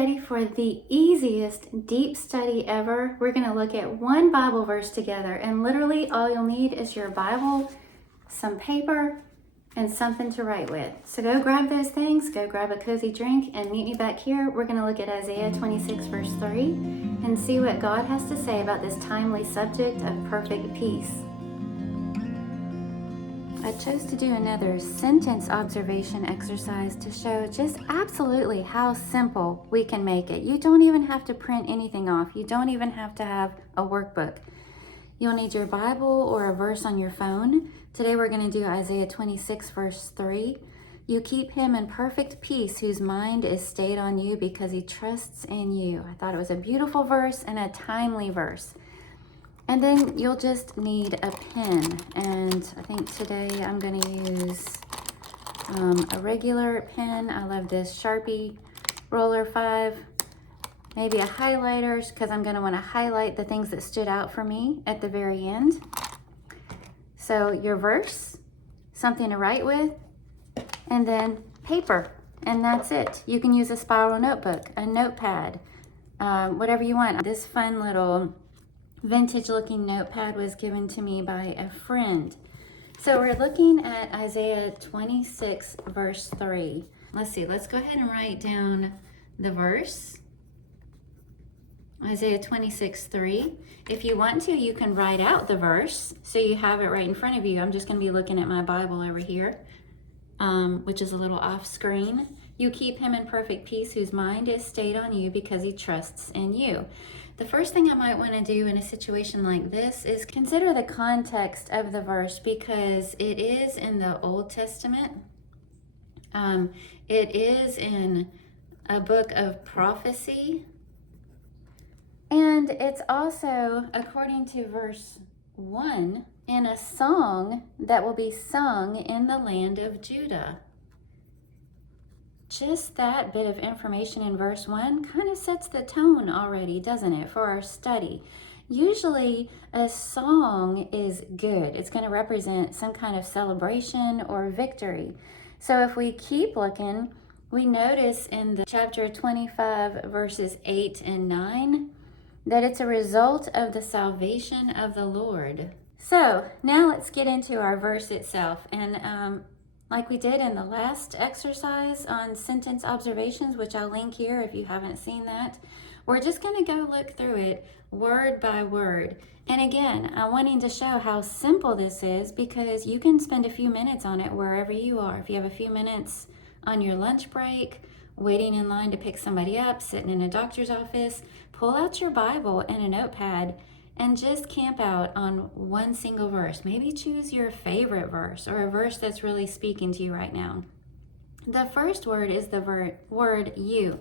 ready for the easiest deep study ever? We're going to look at one Bible verse together, and literally all you'll need is your Bible, some paper, and something to write with. So go grab those things, go grab a cozy drink, and meet me back here. We're going to look at Isaiah 26 verse 3 and see what God has to say about this timely subject of perfect peace. I chose to do another sentence observation exercise to show just absolutely how simple we can make it. You don't even have to print anything off. You don't even have to have a workbook. You'll need your Bible or a verse on your phone. Today we're going to do Isaiah 26 verse 3. You keep him in perfect peace whose mind is stayed on you because he trusts in you. I thought it was a beautiful verse and a timely verse. And then you'll just need a pen. And I think today I'm going to use a regular pen. I love this Sharpie Roller 5. Maybe a highlighter because I'm going to want to highlight the things that stood out for me at the very end. So your verse, something to write with, and then paper. And that's it. You can use a spiral notebook, a notepad, whatever you want. This fun little vintage looking notepad was given to me by a friend. So we're looking at Isaiah 26 verse 3. Let's see, let's go ahead and write down the verse. Isaiah 26 3. If you want to, you can write out the verse so you have it right in front of you. I'm just going to be looking at my Bible over here, which is a little off screen. You keep him in perfect peace whose mind is stayed on you because he trusts in you. The first thing I might want to do in a situation like this is consider the context of the verse because it is in the Old Testament. It is in a book of prophecy. And it's also, according to verse 1, in a song that will be sung in the land of Judah. Just that bit of information in verse 1 kind of sets the tone already, doesn't it, for our study. Usually a song is good. It's going to represent some kind of celebration or victory. So if we keep looking, we notice in the chapter 25 verses 8 and 9 that it's a result of the salvation of the Lord. So now let's get into our verse itself. And like we did in the last exercise on sentence observations, which I'll link here if you haven't seen that, we're just going to go look through it word by word. And again, I'm wanting to show how simple this is because you can spend a few minutes on it wherever you are. If you have a few minutes on your lunch break, waiting in line to pick somebody up, sitting in a doctor's office, pull out your Bible and a notepad and just camp out on one single verse. Maybe choose your favorite verse or a verse that's really speaking to you right now. The first word is the word you.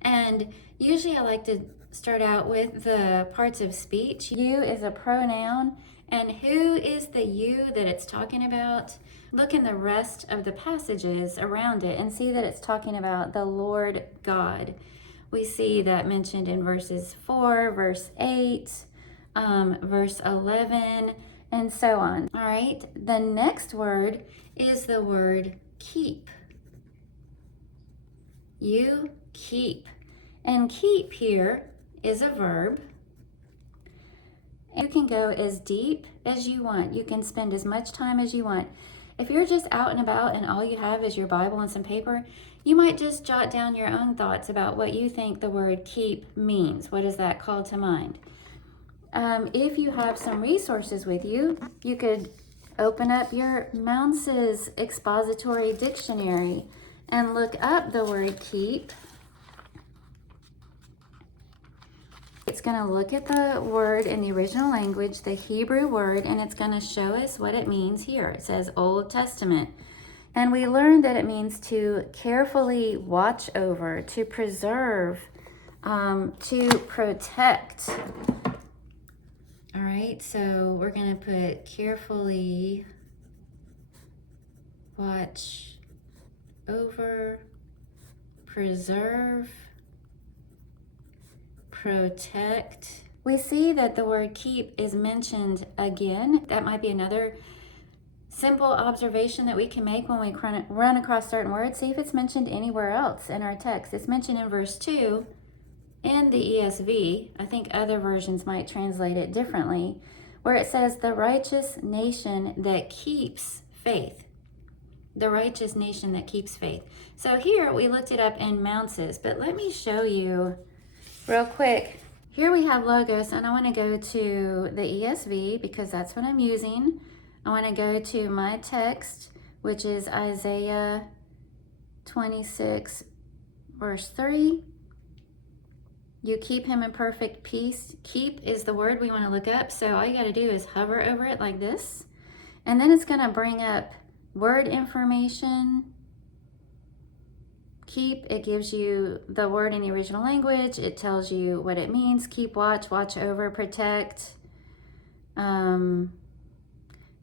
And usually I like to start out with the parts of speech. You is a pronoun. And who is the you that it's talking about? Look in the rest of the passages around it and see that it's talking about the Lord God. We see that mentioned in verses 4, verse 8, verse 11, and so on. All right, the next word is the word keep. You keep. And keep here is a verb. You can go as deep as you want. You can spend as much time as you want. If you're just out and about and all you have is your Bible and some paper, you might just jot down your own thoughts about what you think the word keep means. What does that call to mind? If you have some resources with you, you could open up your Mounce's expository dictionary and look up the word keep. It's going to look at the word in the original language, the Hebrew word, and it's going to show us what it means here. It says Old Testament. And we learned that it means to carefully watch over, to preserve, to protect. All right, so we're going to put carefully watch over, preserve, protect. We see that the word keep is mentioned again. That might be another simple observation that we can make when we run across certain words. See if it's mentioned anywhere else in our text. It's mentioned in verse 2 in the ESV. I think other versions might translate it differently, where it says, the righteous nation that keeps faith. The righteous nation that keeps faith. So here we looked it up in Mounces, but let me show you real quick. Here we have logos, and I want to go to the ESV because that's what I'm using. I want to go to my text, which is Isaiah 26, verse 3. You keep him in perfect peace. Keep is the word we want to look up. So all you got to do is hover over it like this. And then it's going to bring up word information. Keep, it gives you the word in the original language. It tells you what it means. Keep, watch, watch over, protect.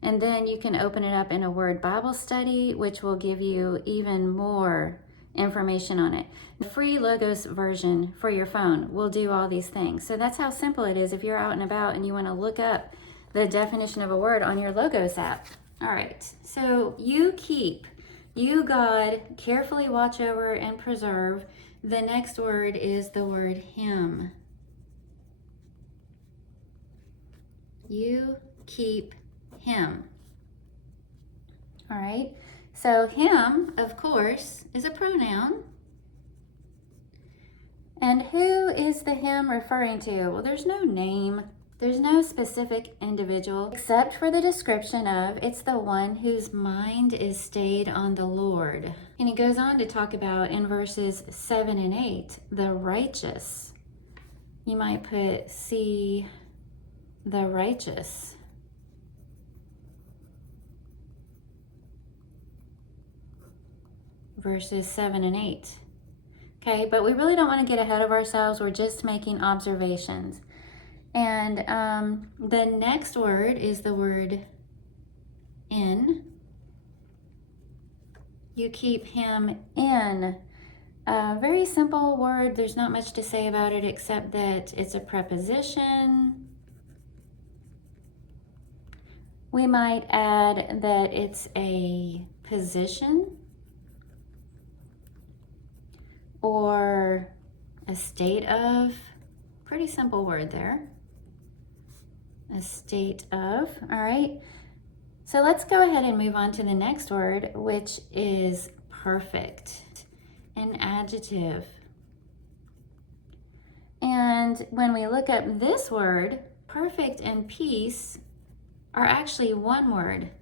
And then you can open it up in a Word Bible study, which will give you even more information on it. The free Logos version for your phone will do all these things. So that's how simple it is if you're out and about and you want to look up the definition of a word on your Logos app. All right, so you keep, you, God, carefully watch over and preserve. The next word is the word him. You keep him. All right, so him, of course, is a pronoun. And who is the him referring to? Well, there's no name. There's no specific individual except for the description of it's the one whose mind is stayed on the Lord. And he goes on to talk about in verses 7 and 8, the righteous. You might put, see the righteous. Verses 7 and 8. Okay, but we really don't want to get ahead of ourselves. We're just making observations. And the next word is the word in. You keep him in. A very simple word. There's not much to say about it except that it's a preposition. We might add that it's a position or a state of. Pretty simple word there. A state of. All right. So let's go ahead and move on to the next word, which is perfect, an adjective. And when we look up this word, perfect and peace are actually one word.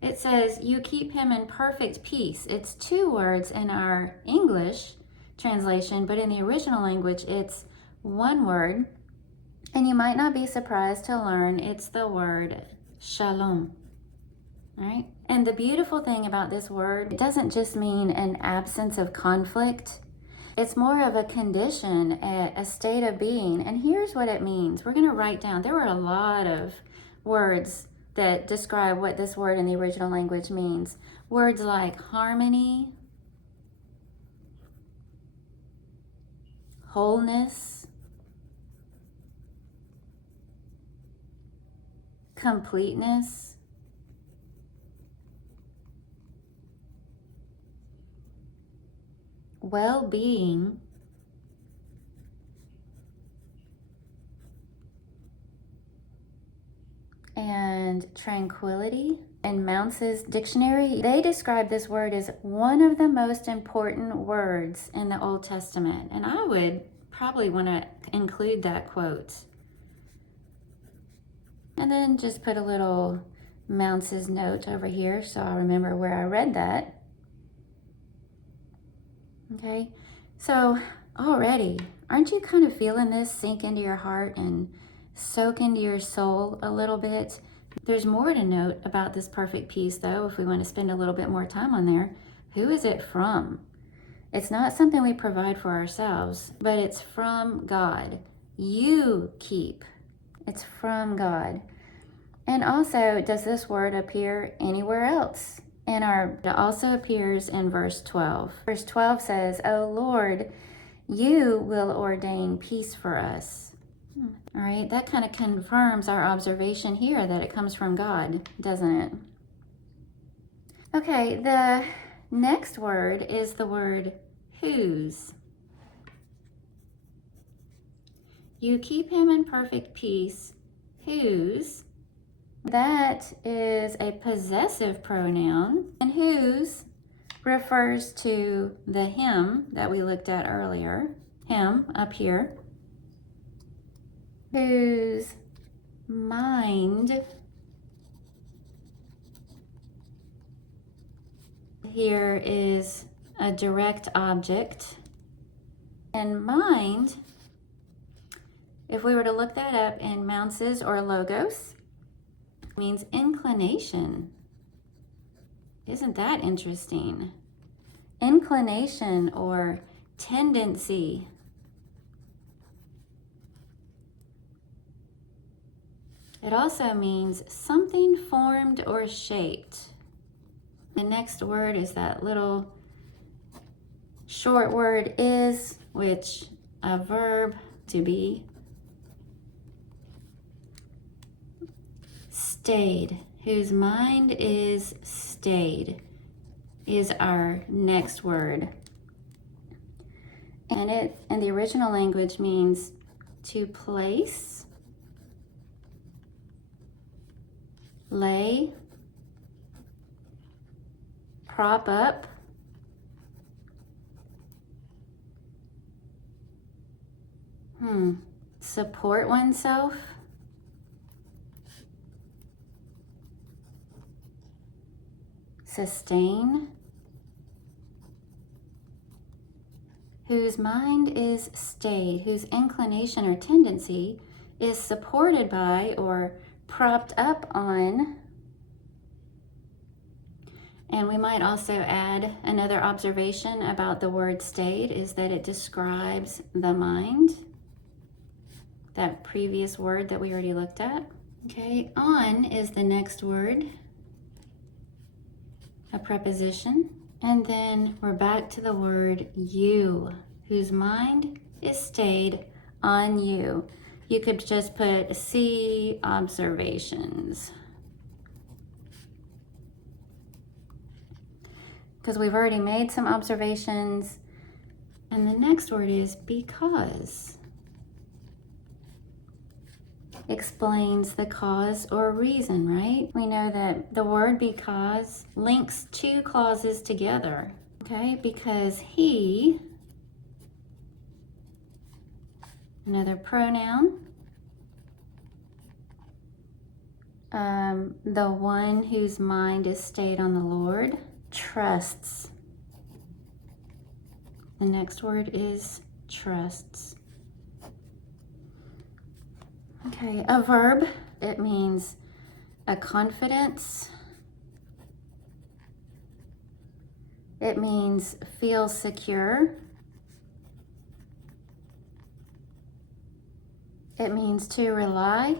It says, you keep him in perfect peace. It's two words in our English translation, but in the original language, it's one word. And you might not be surprised to learn it's the word shalom. All right? And the beautiful thing about this word, it doesn't just mean an absence of conflict. It's more of a condition, a state of being. And here's what it means. We're going to write down, there were a lot of words that describe what this word in the original language means. Words like harmony, wholeness, completeness, well-being, and tranquility. In Mounce's dictionary, they describe this word as one of the most important words in the Old Testament. And I would probably want to include that quote. And then just put a little Mounce's note over here so I'll remember where I read that. Okay, so already, aren't you kind of feeling this sink into your heart and soak into your soul a little bit? There's more to note about this perfect peace, though, if we want to spend a little bit more time on there. Who is it from? It's not something we provide for ourselves, but it's from God. You keep. It's from God. And also, does this word appear anywhere else? It also appears in verse 12. Verse 12 says, "O Lord, you will ordain peace for us." All right, that kind of confirms our observation here that it comes from God, doesn't it? Okay, the next word is the word whose. You keep him in perfect peace, whose. That is a possessive pronoun, and whose refers to the him that we looked at earlier, him up here, whose mind. Here is a direct object, and mind, if we were to look that up in Mounce's or Logos, means inclination. Isn't that interesting? Inclination or tendency. It also means something formed or shaped. The next word is that little short word is, which a verb to be. Stayed, whose mind is stayed, is our next word. And it in the original language means to place, lay, prop up, support oneself, sustain, whose mind is stayed, whose inclination or tendency is supported by or propped up on. And we might also add another observation about the word stayed is that it describes the mind, that previous word that we already looked at. Okay, on is the next word, a preposition. And then we're back to the word you, whose mind is stayed on you. You could just put see observations, because we've already made some observations. And the next word is because. Explains the cause or reason, right? We know that the word because links two clauses together, okay? Because he, another pronoun, the one whose mind is stayed on the Lord, trusts. The next word is trusts. Okay, a verb, it means a confidence. It means feel secure. It means to rely,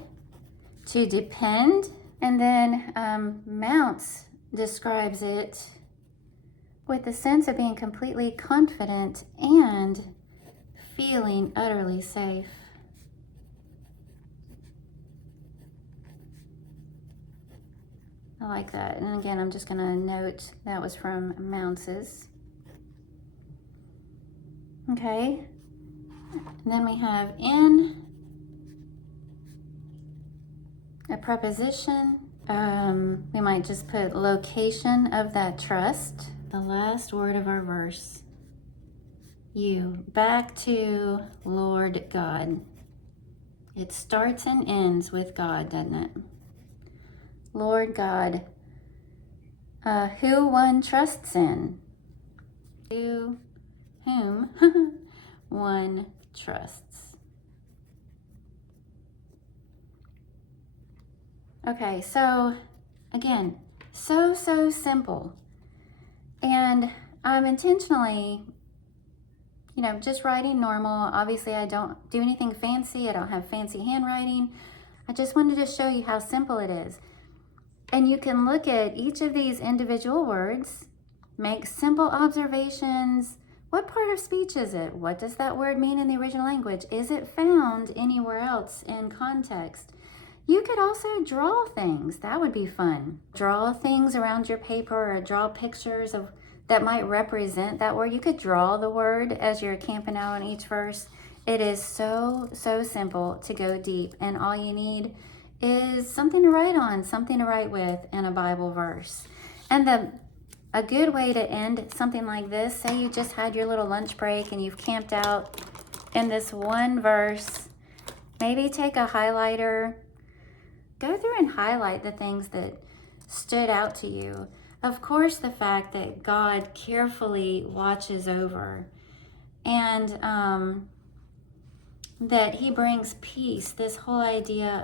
to depend. And then Mounce describes it with the sense of being completely confident and feeling utterly safe. I like that. And again, I'm just going to note that was from Mounce's. Okay. And then we have in, a preposition. We might just put location of that trust. The last word of our verse. You. Back to Lord God. It starts and ends with God, doesn't it? Lord God, who one trusts in, to whom one trusts. Okay, so again, so simple. And I'm intentionally, just writing normal. Obviously, I don't do anything fancy. I don't have fancy handwriting. I just wanted to show you how simple it is. And you can look at each of these individual words, make simple observations. What part of speech is it? What does that word mean in the original language? Is it found anywhere else in context? You could also draw things. That would be fun. Draw things around your paper or draw pictures of that might represent that word. You could draw the word as you're camping out on each verse. It is so simple to go deep, and all you need is something to write on, something to write with, and a Bible verse. And a good way to end something like this, say you just had your little lunch break and you've camped out in this one verse, maybe take a highlighter, go through and highlight the things that stood out to you. Of course, the fact that God carefully watches over, and that he brings peace, this whole idea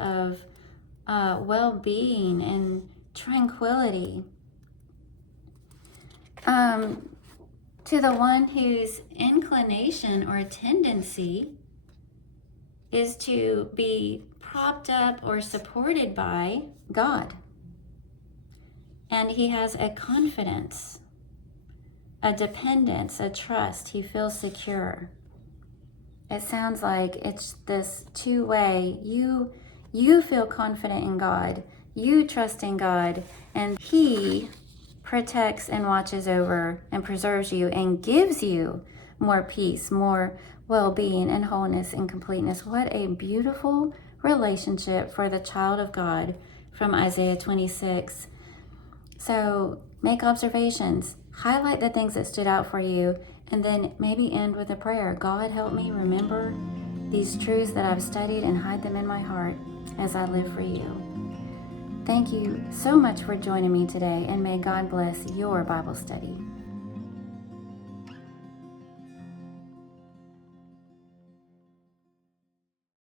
of well-being and tranquility. To the one whose inclination or tendency is to be propped up or supported by God. And he has a confidence, a dependence, a trust. He feels secure. It sounds like it's this two-way. You feel confident in God. You trust in God. And he protects and watches over and preserves you and gives you more peace, more well-being and wholeness and completeness. What a beautiful relationship for the child of God from Isaiah 26. So make observations, highlight the things that stood out for you, and then maybe end with a prayer. God, help me remember these truths that I've studied and hide them in my heart as I live for you. Thank you so much for joining me today, and may God bless your Bible study.